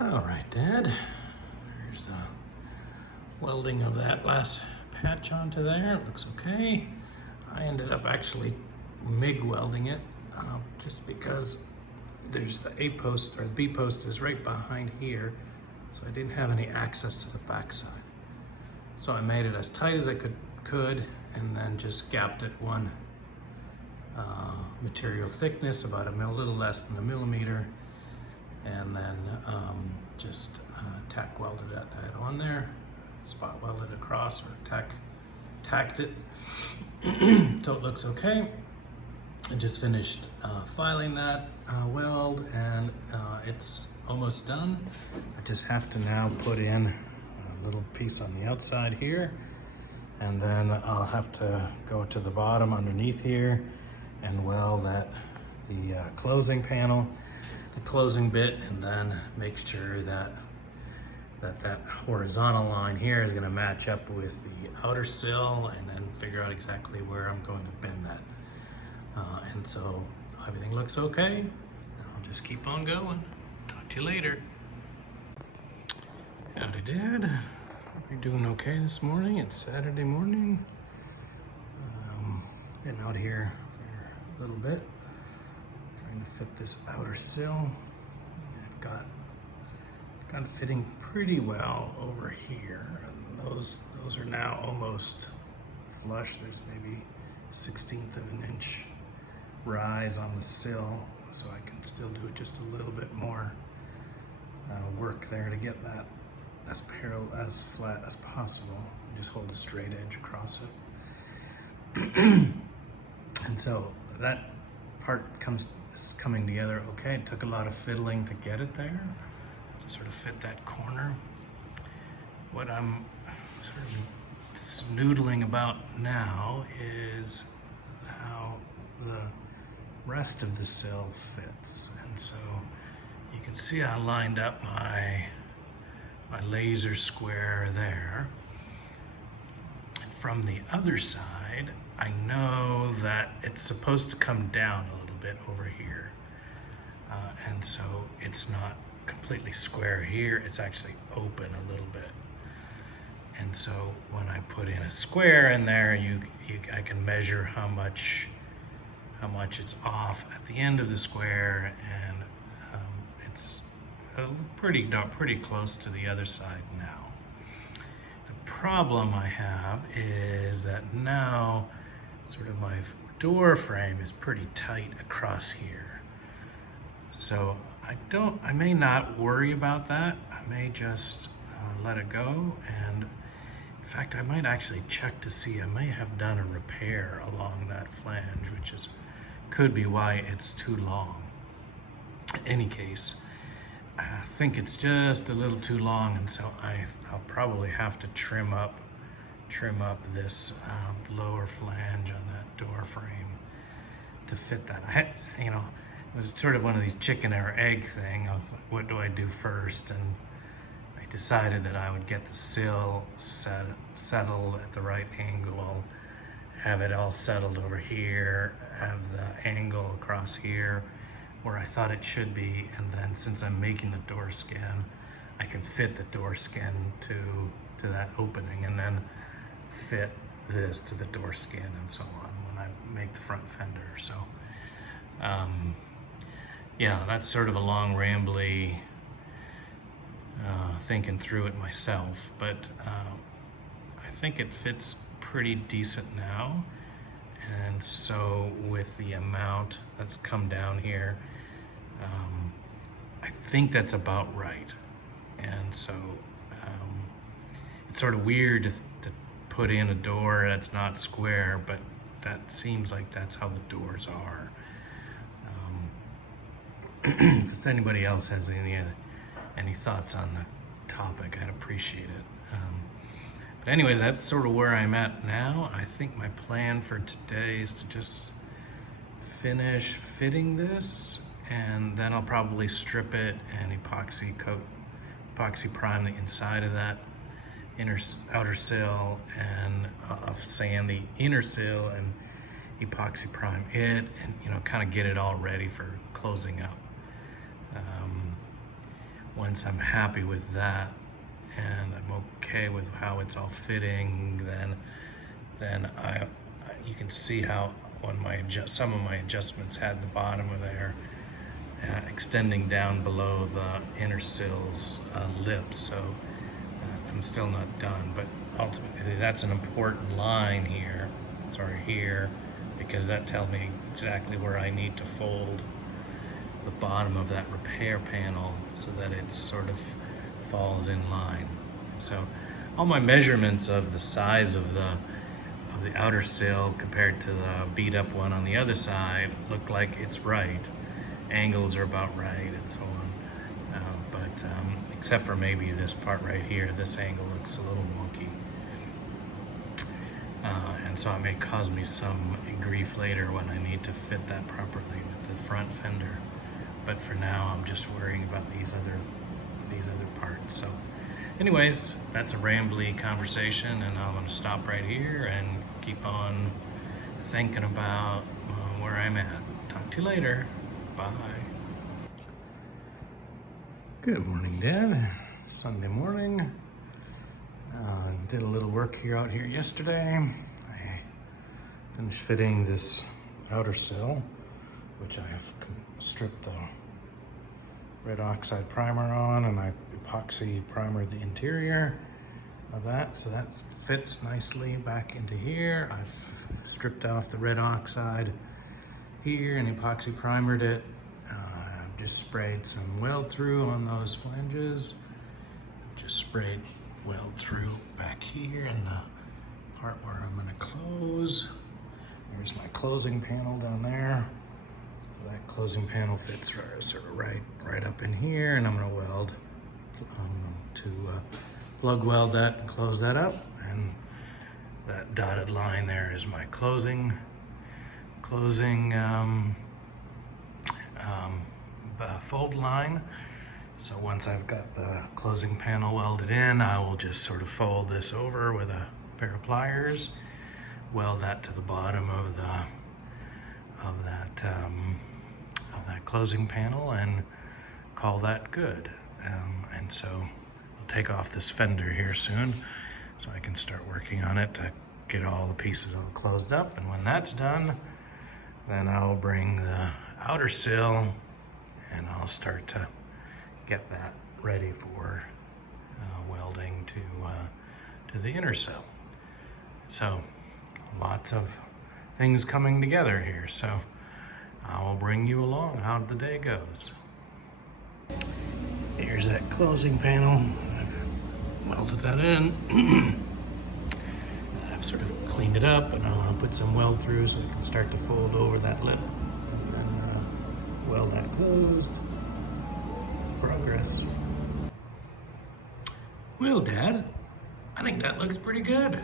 All right, Dad. There's the welding of that last patch onto there. It looks okay. I ended up actually MIG welding it just because there's the A post, or the B post is right behind here, so I didn't have any access to the back side. So I made it as tight as I could and then just gapped it one material thickness, about a little less than a millimeter, and then just tack welded that on there, spot welded across, or tacked it. So it looks okay. I just finished filing that weld, and it's almost done. I just have to now put in a little piece on the outside here, and then I'll have to go to the bottom underneath here and weld the closing panel, the closing bit, and then make sure that horizontal line here is going to match up with the outer sill, and then figure out exactly where I'm going to bend that. And so everything looks okay. I'll just keep on going. Talk to you later. Howdy, Dad. Hope you're doing okay this morning. It's Saturday morning. Been out here for a little bit, trying to fit this outer sill. I've got it fitting pretty well over here. Those are now almost flush. There's maybe 1/16 of an inch rise on the sill, so I can still do it just a little bit more work there to get that as flat as possible. Just hold a straight edge across it. And so that part is coming together okay. It took a lot of fiddling to get it there, to sort of fit that corner. What I'm sort of snoodling about now is how the rest of the sill fits. And so you can see I lined up my laser square there. And from the other side, I know that it's supposed to come down a little bit over here. And so it's not completely square here, it's actually open a little bit. And so when I put in a square in there, I can measure how much it's off at the end of the square, and it's pretty close to the other side now. The problem I have is that now sort of my door frame is pretty tight across here. So I may not worry about that. I may just let it go, and in fact, I might actually check to see. I may have done a repair along that flange, which could be why it's too long. In any case, I think it's just a little too long, and so I'll probably have to trim up this lower flange on that door frame to fit that. It was sort of one of these chicken or egg thing of what do I do first, and I decided that I would get the sill settled at the right angle, have it all settled over here, have the angle across here where I thought it should be, and then since I'm making the door skin, I can fit the door skin to that opening, and then fit this to the door skin, and so on when I make the front fender. So yeah, that's sort of a long rambly thinking through it myself, but I think it fits pretty decent now. And so with the amount that's come down here, I think that's about right. And so it's sort of weird to put in a door that's not square, but that seems like that's how the doors are. If anybody else has any thoughts on the topic, I'd appreciate it. But anyways, that's sort of where I'm at now. I think my plan for today is to just finish fitting this, and then I'll probably strip it and epoxy prime the inside of that outer sill, and I'll sand the inner sill and epoxy prime it, and kind of get it all ready for closing up. once I'm happy with that and I'm okay with how it's all fitting, then you can see how when some of my adjustments had the bottom of there extending down below the inner sill's lip. So I'm still not done, but ultimately that's an important line here, here, because that tells me exactly where I need to fold the bottom of that repair panel so that it sort of falls in line. So all my measurements of the size of the outer sill compared to the beat up one on the other side look like it's right. Angles are about right and so on. But except for maybe this part right here, this angle looks a little wonky. And so it may cause me some grief later when I need to fit that properly with the front fender. But for now, I'm just worrying about these other parts. So anyways, that's a rambly conversation, and I'm going to stop right here and keep on thinking about where I'm at. Talk to you later. Bye. Good morning, Dad. Sunday morning. Did a little work out here yesterday. I finished fitting this outer sill, which I have stripped the red oxide primer on, and I epoxy primered the interior of that, so that fits nicely back into here. I've stripped off the red oxide here and epoxy primered it. I've just sprayed some weld through on those flanges. Just sprayed weld through back here in the part where I'm going to close. There's my closing panel down there. So that closing panel fits sort of right up in here, and I'm going to weld. Plug weld that and close that up, and that dotted line there is my closing fold line. So once I've got the closing panel welded in, I will just sort of fold this over with a pair of pliers, weld that to the bottom of that closing panel, and call that good. And so I'll take off this fender here soon so I can start working on it to get all the pieces all closed up. And when that's done, then I'll bring the outer sill and I'll start to get that ready for welding to the inner sill. So lots of things coming together here. So I will bring you along how the day goes. Here's that closing panel. I've welded that in. I've sort of cleaned it up, and I'll put some weld through so it can start to fold over that lip, and then weld that closed. Progress. Well, Dad, I think that looks pretty good.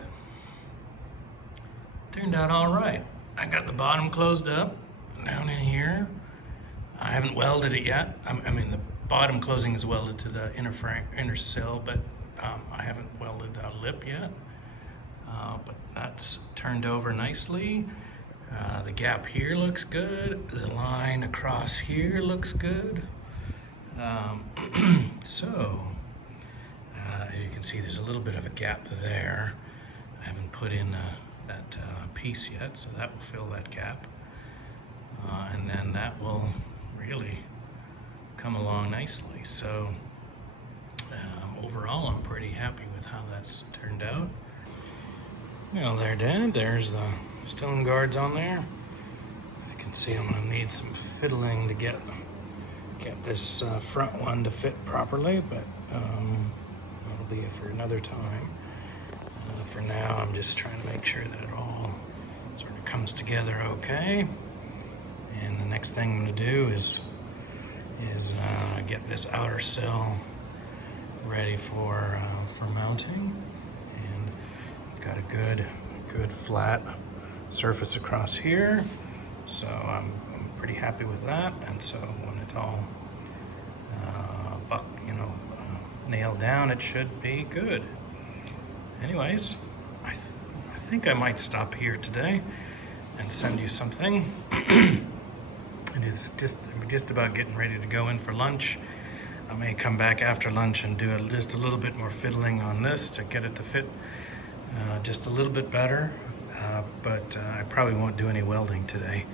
Turned out all right. I got the bottom closed up down in here. I haven't welded it yet. I mean, the bottom closing is welded to the inner sill, but I haven't welded a lip yet. But that's turned over nicely. The gap here looks good. The line across here looks good. So, as you can see, there's a little bit of a gap there. I haven't put in that piece yet, so that will fill that gap. And then that will really come along nicely. So, overall, I'm pretty happy with how that's turned out. Well, there, Dad, there's the stone guards on there. I can see I'm gonna need some fiddling to get this front one to fit properly, but that'll be for another time. For now, I'm just trying to make sure that it all sort of comes together okay. And the next thing I'm gonna do is get this outer sill ready for mounting. And I've got a good flat surface across here, so I'm pretty happy with that. And so when it's all nailed down, it should be good. Anyways, I think I might stop here today and send you something. It is just about getting ready to go in for lunch. I may come back after lunch and do just a little bit more fiddling on this to get it to fit just a little bit better, but I probably won't do any welding today.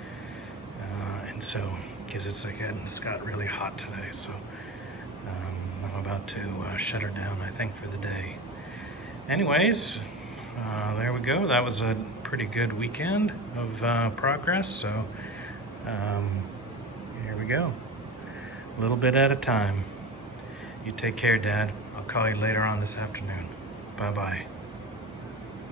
And so, because it's got really hot today, so I'm about to shut her down, I think, for the day. Anyways, there we go. That was a pretty good weekend of progress, so here we go. A little bit at a time. You take care, Dad. I'll call you later on this afternoon. Bye-bye.